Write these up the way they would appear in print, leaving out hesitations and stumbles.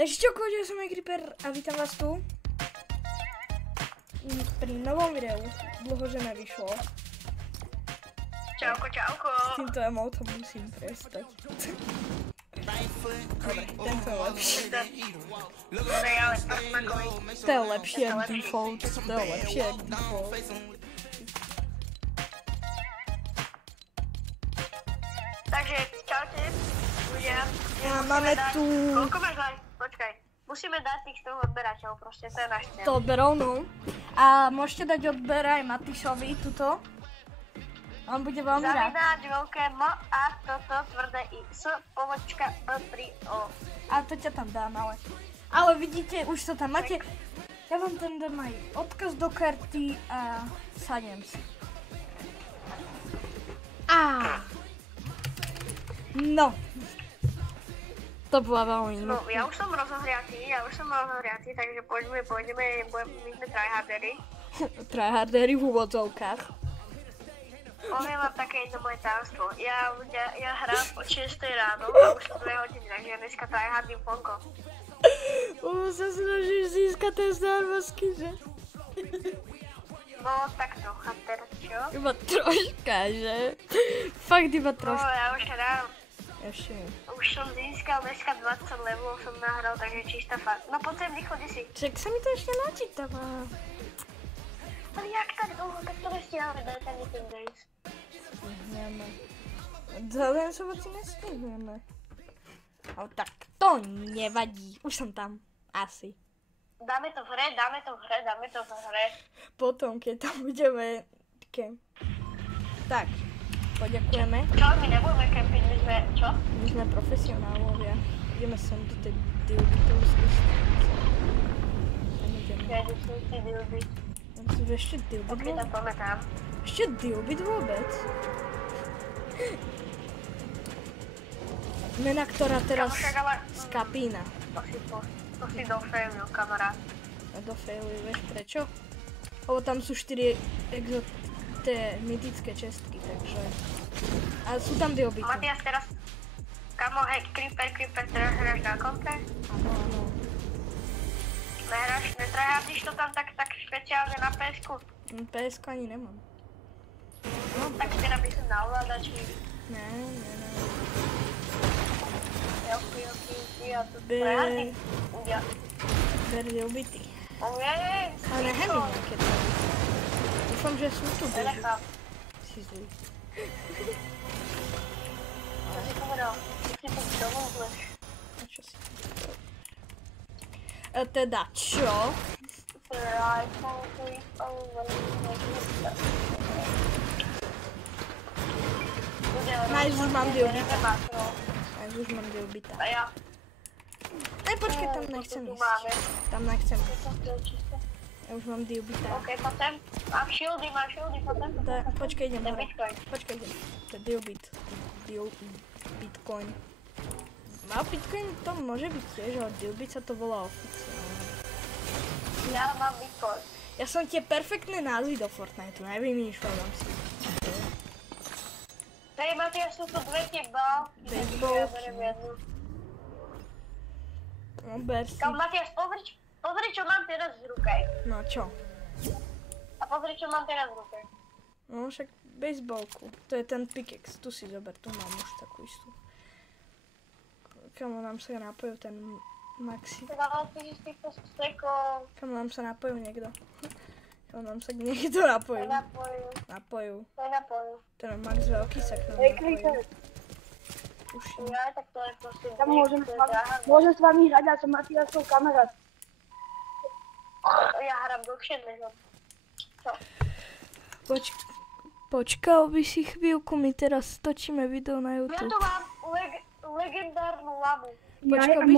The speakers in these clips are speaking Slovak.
Takže čauko, ja som Creeper a vítam vás tu pri novom videu. Dlho, že nevyšlo. Čauko, čauko. S týmto emotom musím prestať. Dobre, tento je lepší. To je lepšie jak default. To je lepšie jak default. Takže, čaute. Ľudia. A máme tu... Koľko máš like? Počkaj. Musíme dať tých toho odberateľov, proste, to je náš cieľ. To odberov, no. A môžete dať odber aj Matišovi, tuto. On bude veľmi rád. Zavináč veľké M a toto tvrdé I. S, pomočka, B, 3, O. A to ťa tam dám, ale... Ale vidíte, už to tam máte. Ja vám tam dám aj odkaz do karty a sadnem si. No. To bola veľmi No, ja už som rozohriatý, takže poďme, my sme tryhardery. Tryhardery v úvodzovkách. Poviem vám také jedno moje tajomstvo. Ja hrám od 6 ráno a už sú 2 hodiny, takže dneska tryhardím Fonko. Sa snažíš získať ten zárvazky, že? No, tak trocha teraz, čo? Iba troška, že? Fakt iba No, troška. ja už hrám. Ešte nie. Už som získal dneska 20 levelov som nahral, takže čistá fakt. No poď sem, rýchlo, si. Čak sa mi to ešte načítava. Ale jak tak dlho, tak to nestiháme, daj tam ten days. Stihneme. Zalenšovať si nestihneme. Ale tak to nevadí, už som tam. Asi. Dáme to v hre. Potom, keď tam budeme... Tak, poďakujeme. Čo, my nebudeme kempiť, my sme, čo? My sme profesionálovia. Ideme sem do tej dilbitovskej stanice. Ja idem si dilby. Ešte dilbit Ok, tam pamätám. Ešte dilbit vôbec? Mena, ktorá teraz z Kapína. To si dofailil, kamarát. A dofailil, vieš prečo? Lebo tam sú 4 tie mytické čestky, takže... A sú tam dilbity. Matias, teraz... Kamo, hej, Creeper, teraz hráš na kompe? Áno, áno. Netryhardíš to tam tak špeciálne na PS-ku? PS-ku ani nemám. No, tak si napíšem na ovládači. Ne. Ja to tryhardím. Ber dilbity. Ojej, Ale nehej mi nejaké to. Dúfam, že sú tu dilbity. nenechám. Si zlý. Čo si povedal? Ty si tu domov zleš. A čo si? Teda čo? Nice, už mám dilbita. Už mám dilbita. A ja? Počkej, tam nechcem ísť. Tam nechcem ísť. Ja už mám dilbita. Ok, potom. Mám shieldy, potom. Počkej, idem To je hore. Bitcoin. Počkej, idem. To je dilbit. Bitcoin. A Bitcoin to môže byť tiež, ale dilbit sa to volá oficiálne. Ja mám Bitcoin. Ja som tie perfektné názvy do Fortniteu, nevymýšľam si. Hej, Matias, sú tu dve tie balky. Baseballky. Ja beriem jednu. No ber si. Kam, Matias, pozri, čo mám teraz v ruke. No čo? A pozri, čo mám teraz v ruke. No však baseballku. To je ten pickaxe, tu si zober, tu mám už takú istú. Kamo nám sa napojil ten Maxi. Ale ty si to sekol. Kamo nám sa napojil niekto. Kamo nám sa niekto napojil. Napojil. Ten Max veľký sa k nám napojil. Ja, tak to je proste... Ja môžem s vami hrať, ja som Matiasov kamarát. Ja hrám dlhšie než on. Čo? Počkal by si chvíľku, my teraz točíme video na Ja YouTube. tu mám legendárnu lamu. Počkal Ja by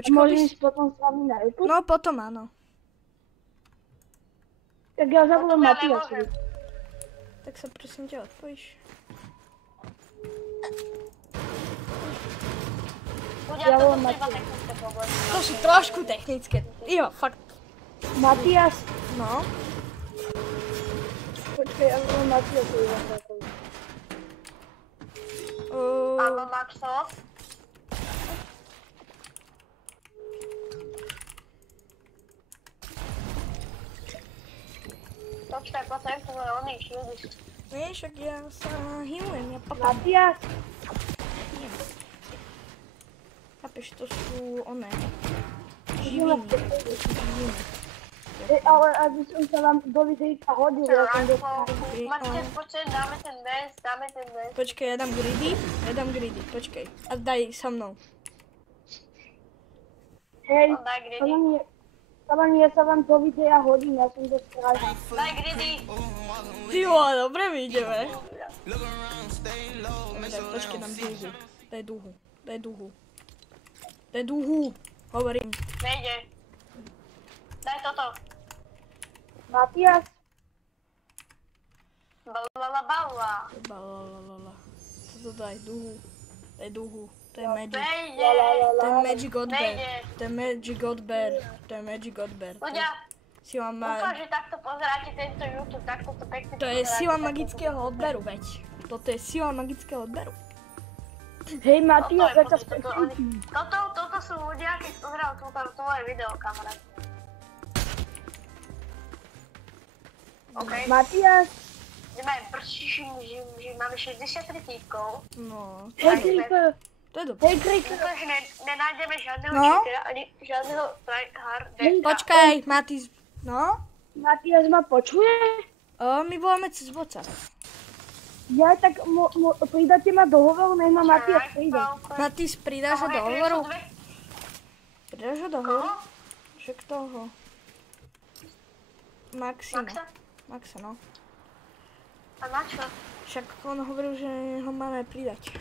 si... môžem ísť potom s vami na YouTube? No potom áno. Tak ja zavolám Ja Matiasovi. Tak sa prosím ťa odpojíš. Ľudia, Ja toto volám sú iba Matias. technické problémy. To sú trošku technické. Jo, fakt. Matias, No. počkaj, ja volám Matiasovi. Áno, Maxo. počkaj, potom to je oný šildy. Nie, však ja sa healujem, ja papám. Matias, Chápeš, to sú oné. Živiny. To sú živiny. ale aby som sa vám do videjka hodil, ja som dostal. Matias, počkaj, dáme ten dance. Počkaj, ja dám greedy, počkaj. A daj sa mnou. Hej, Daj greedy. ja sa vám do videa hodím, ja som dostal. Daj greedy. Ty vole, dobre my ideme. Dobre, počkaj, dám duhu. Daj duhu. Hovorím. Nejde. Daj toto. Matias, Balalabala. Balalala. Toto daj duhu. To je magic. Nejde. To je magic odber. Nejde. To je magic odber. Ľudia, Sila dúfam, že takto pozeráte tento YouTube, takto to pekne To je pozeráte, sila takto magického to- odberu, veď. Toto je sila magického odberu. hej Matias, ja ťa Toto spečítim. sú ľudia, keď pozerajú tvoje video, kamarát. OK. Matias, Ideme prčiš, že máme 63 típkov. No, hej Creeper, to je dobré. hej Creeper, Pretože nenájdeme žiadneho No. cheatera, ani žiadneho tryharda. Počkaj, Matis. No? Matias ma počuje? My voláme cez WhatsApp. Ja tak pridáte ma do hovoru, nech ma Matias prída. Matis, pridáš ho do hovoru? Pridáš ho do hovoru? Však toho. Maxima. Maxa, no. A na čo? Však on hovoril, že ho máme pridať.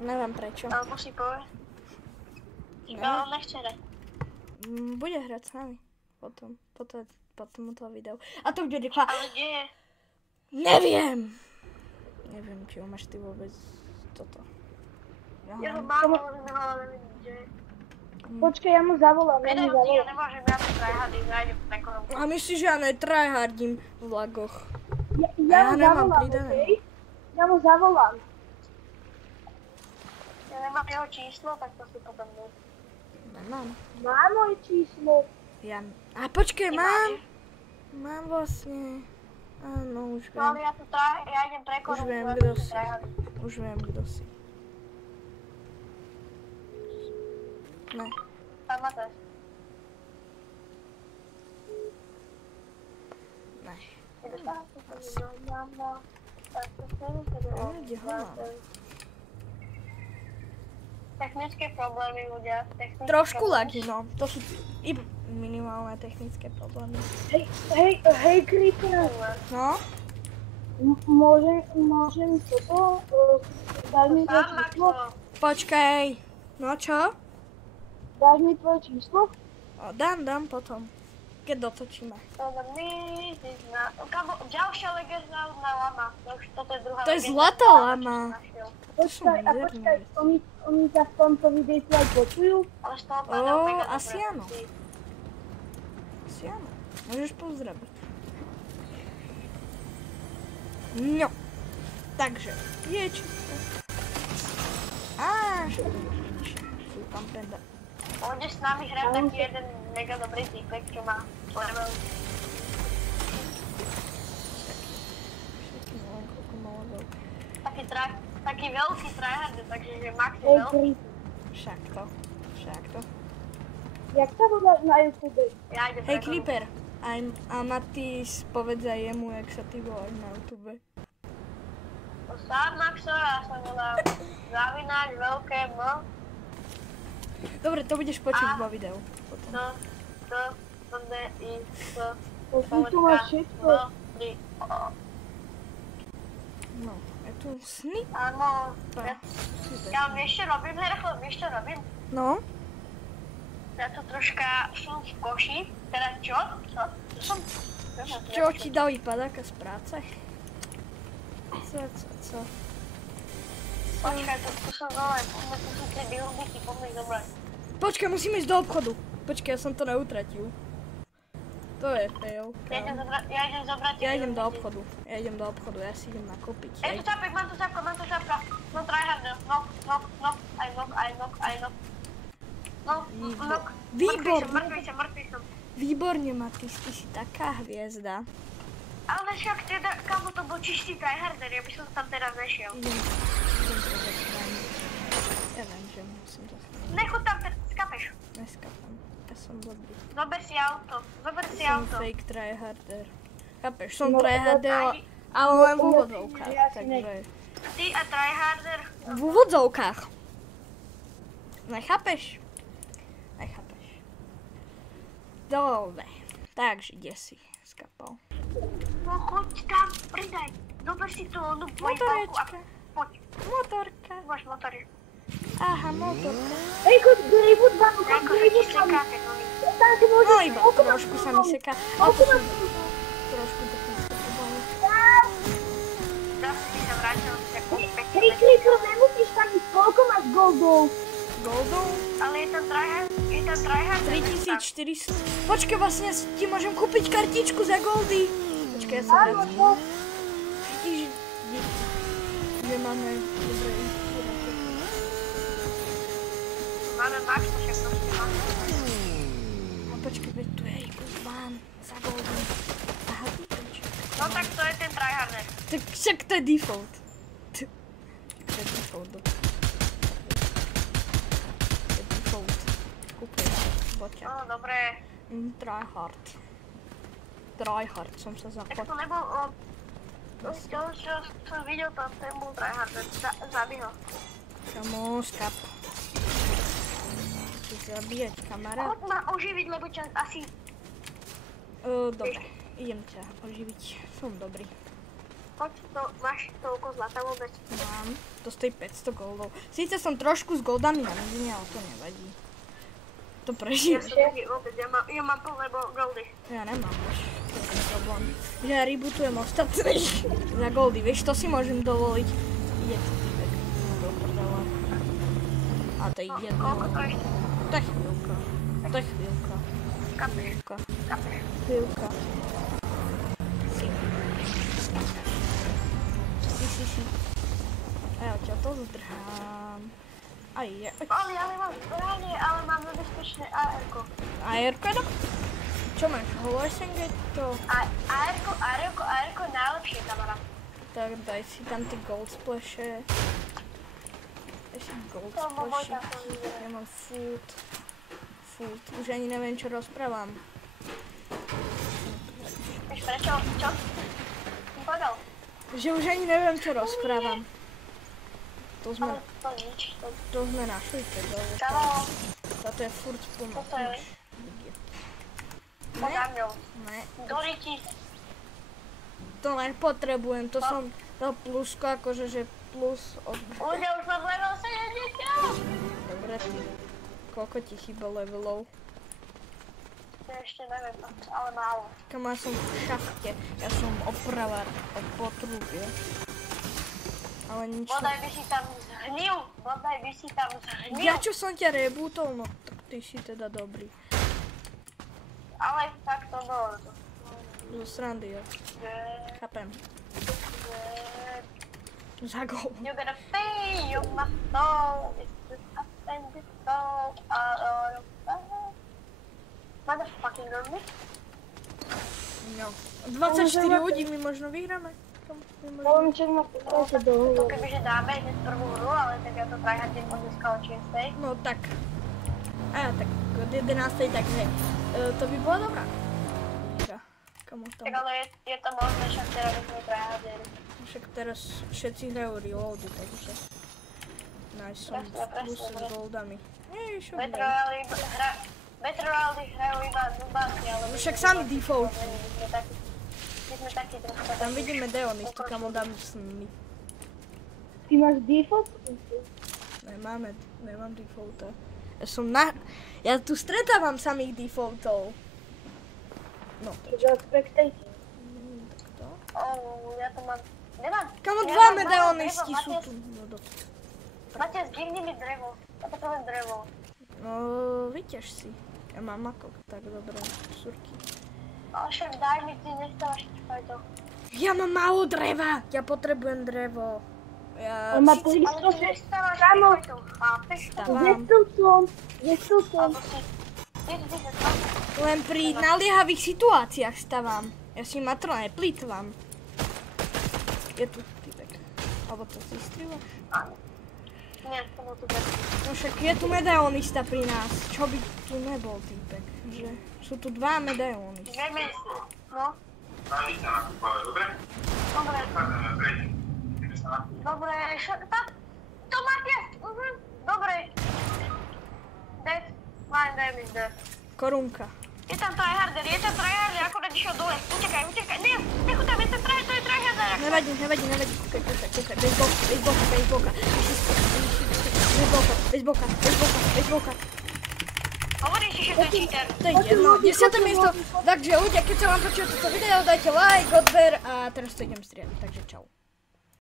Neviem prečo. Alebo si povie. No. Ja on nechce hrať. Bude hrať s nami. Potom toho videu. A to bude rýchla. Ale kde je? Neviem, či ho máš ty vôbec toto. Ja ho mám, ale neviem, kde je. Počkaj, ja mu zavolám, Ja nemôžem, ja to tryhardy, nájdem prekonom. A myslíš, že ja netryhardím v lagoch? Ja mu nemám zavolám, pridané. okej? Ja mu zavolám. Ja nemám jeho číslo, tak to si potom ne. Nemám. Má moje číslo. A počkej, mám vlastne. Áno, už No ale viem. ja idem prekonom. Už viem, kto si. Už viem, kto si. Ne. Pán Matej. Ne. Kde ho mám? Technické problémy, ľudia. Trošku lagy, no. To sú iba minimálne technické problémy. Hej, Creeper, No? môžem toto? Dáš mi tvoje číslo? Počkaj. No čo? Dáš mi tvoje číslo? Dám potom. Keď dotočíme. Ďalšia legendárna lama. Toto je druhá To je legendárna zlatá lama. Počkaj, oni ťa v tomto videjku aj počujú? Ale z toho padá mega asi dobré áno. veci. Si áno. Môžeš pozdraviť. No. Takže, je čisto. Sú tam penda. Pôjde s nami hrať taký jeden mega dobrý týpek, čo má level. Všetky neviem, koľko má level. Taký veľký tryhard, takže že max je Hej, veľký. Creeper, Však to. jak sa voláš na YouTube? Ja idem Hej, prekonom. Clipper. A Matis, povedz aj jemu, jak sa ty voláš na YouTube. To sám Maxo, ja sa volám Zavináč, veľké M. Dobre, to budeš počuť vo videu. Potom. D, I, S, Ty tu máš všetko. D, O. No, je tu sny? Áno, Super. ja ešte robím, vieš čo robím? No? Ja tu troška som v koši, teda čo? Čo? Čo ti dali padáka z práce? Co? Počkaj, tu sú dole, tu sú 3 bildiky, poďme dobre. Počkaj, musíme ísť do obchodu. Počkaj, ja som to neutratil. To je fail. Ja idem zobrať tie Ja idem do bildiky. obchodu, ja si idem nakúpiť. Ej, tu čapek, mám tu čapka. No, tryhard, aj nok. No, Výborne. mŕtvy som. Výborne, Matis, ty si taká hviezda. Ale však teda, kamo to bol čistý tryharder, ja by som tam teraz nešiel. Idem to zachránit. Ja viem, že musím to zachránit. Nechoď tam, skapeš. Neskapám. Ja som dobrý. Zober si auto, Som fake tryharder. Chápeš, som tryharder, ale len v úvodzovkách, takže... Ty a tryharder. V úvodzovkách. Nechápeš? Nechápeš. Dobre. Takže, kde si skapal? No choď tam, pridaj. Dober si tú onu pojbalku a poď. Motorka. Máš motory. Aha, motorka. Ej, choď Greywood vám, Akože ti sekáte nohy. tam si môžeš... No iba trošku sa mi seká. Ale to som trošku to skapal. Zase si sa vrátil, tak pekne. Kriklikro, nemusíš tam ísť, koľko máš goldov? Goldov? Ale je tam tryhard. 3400. Počkaj, vlastne ti môžem kúpiť kartičku za goldy. Počkaj, ja sa vracím. Vidíš, kde máme dobré Máme max, však proste máme. A počkaj, veď tu je Guzmán za goldy. Aha, počkaj. No tak to je ten tryharder. Tak však to je default. To je default, dobre. To je default. Kúpej, boťa. No dobre. Tryhard. Tryhard som sa Tak zachoval. to nebol on. To, čo som videl tam, ten bol tryharder. Zabij ho. Kamo, skap. Chceš zabíjať, kamarát? Choď ma oživiť, lebo ťa asi... Dobre, idem ťa oživiť. Som dobrý. Choď, to máš toľko zlata vôbec. Mám. To stojí 500 goldov. Síce som trošku s goldami na medine, ale to nevadí. To Ja prežiješ. som taký vôbec, ja mám plné goldy. Ja nemám už. To je ten problém. Že ja rebootujem ostatné za goldy. Vieš, to si môžem dovoliť. Ide to týbek. No do prdele. A to je jedno. Koľko to ešte? To je chvíľka. To je chvíľka. Kapeš, Chvíľka. kapeš. Chvíľka. Si. A ja ťa to zdrhám. Aj je. Ale mám nebezpečné AR-ko. AR-ko je dobré. Čo máš? Holosengetto? AR-ko najlepšie, kamarát. Tak daj si tam tie gold splashe. Daj si gold To bol môj splashe. taký. Ja mám food. Už ani neviem, čo rozprávam. Vieš prečo? Čo? Som povedal. Že už ani neviem, čo rozprávam. To sme, Ale to nič. to sme našli teda. Čau. Toto je furt plno. Toto je. Ne, Za mňou. ne, Doriti. to nepotrebujem, to som dal plusko, akože že plus od... Ľudia už mám level 70. Dobre, ty. Koľko ti chýba levelov? Ja ešte neviem, ale málo. Kam ja som v šachte, ja som opravár od potrubie. Ale nič Bodaj by si tam zhnil. Ja čo som ťa rebootol, no tak ty si teda dobrý. Ale tak to bolo. Zo srandy, jo. Chápem. Za gól. You gotta pay, you must know. It's just up and this go. Motherfucking girl. No. 24 ľudí my možno vyhráme. Poviem, čo ma potrajte do To kebyže dáme hneď prvú hru, ale tak ja to tryhardím od dneska od 6. No tak. A ja tak od 11. tak hej. To by bola dobrá. Hra. Kamo tam. Tak ale je to možné, však teraz by sme tryhardili. Však teraz všetci hrajú reloady, takže. Nice, som plus s goldami. Čo Battle Royale hrajú iba dubáky, ale... Však sami default. My sme takí trošku... Tam vidíme Deonistu, kamo dám s nimi. Ty máš default? Nemám defaulta. Ja tu stretávam samých defaultov. No, Že spectate. takto. Ja to mám... Nemám. Kamo, Ja dva mám Deonisti drevo, sú Matias. tu. No, Matias, givni mi drevo. Ja potrebujem drevo. no vyťaž si. Ja mám ako tak dobré surky. Ale však daj mi, ty nestávaš to. Ja mám málo dreva. Ja potrebujem drevo. Ja On má síce Ale ty nestávaš Kamo. to, chápeš? stávam. Jestli som. Alebo si... Ty, Len pri naliehavých situáciách stávam. Ja si matro neplýtvam. Je tu typek. Alebo to si strieľaš? Nie, to bol tu tak. No však je tu medaionista pri nás. Čo by tu nebol typek? Že sú tu dva medaionisti. Vieme, no. Dobre? Dobre. Ideme sa nakúpiť. Dobre, to máte. Dobre. Dead. Mine name is dead. Korunka. Je tam tryharder, akurát išiel dole. Utekaj. Nie, nechu tam, to je tryharder. Nevadí. Kúkaj. Bez boka. Hovoríš, že to je cheater. To je jedno. 10. miesto. Takže ľudia, keď sa vám páčilo toto video, dajte like, odber a teraz to idem strieľať. Takže čau.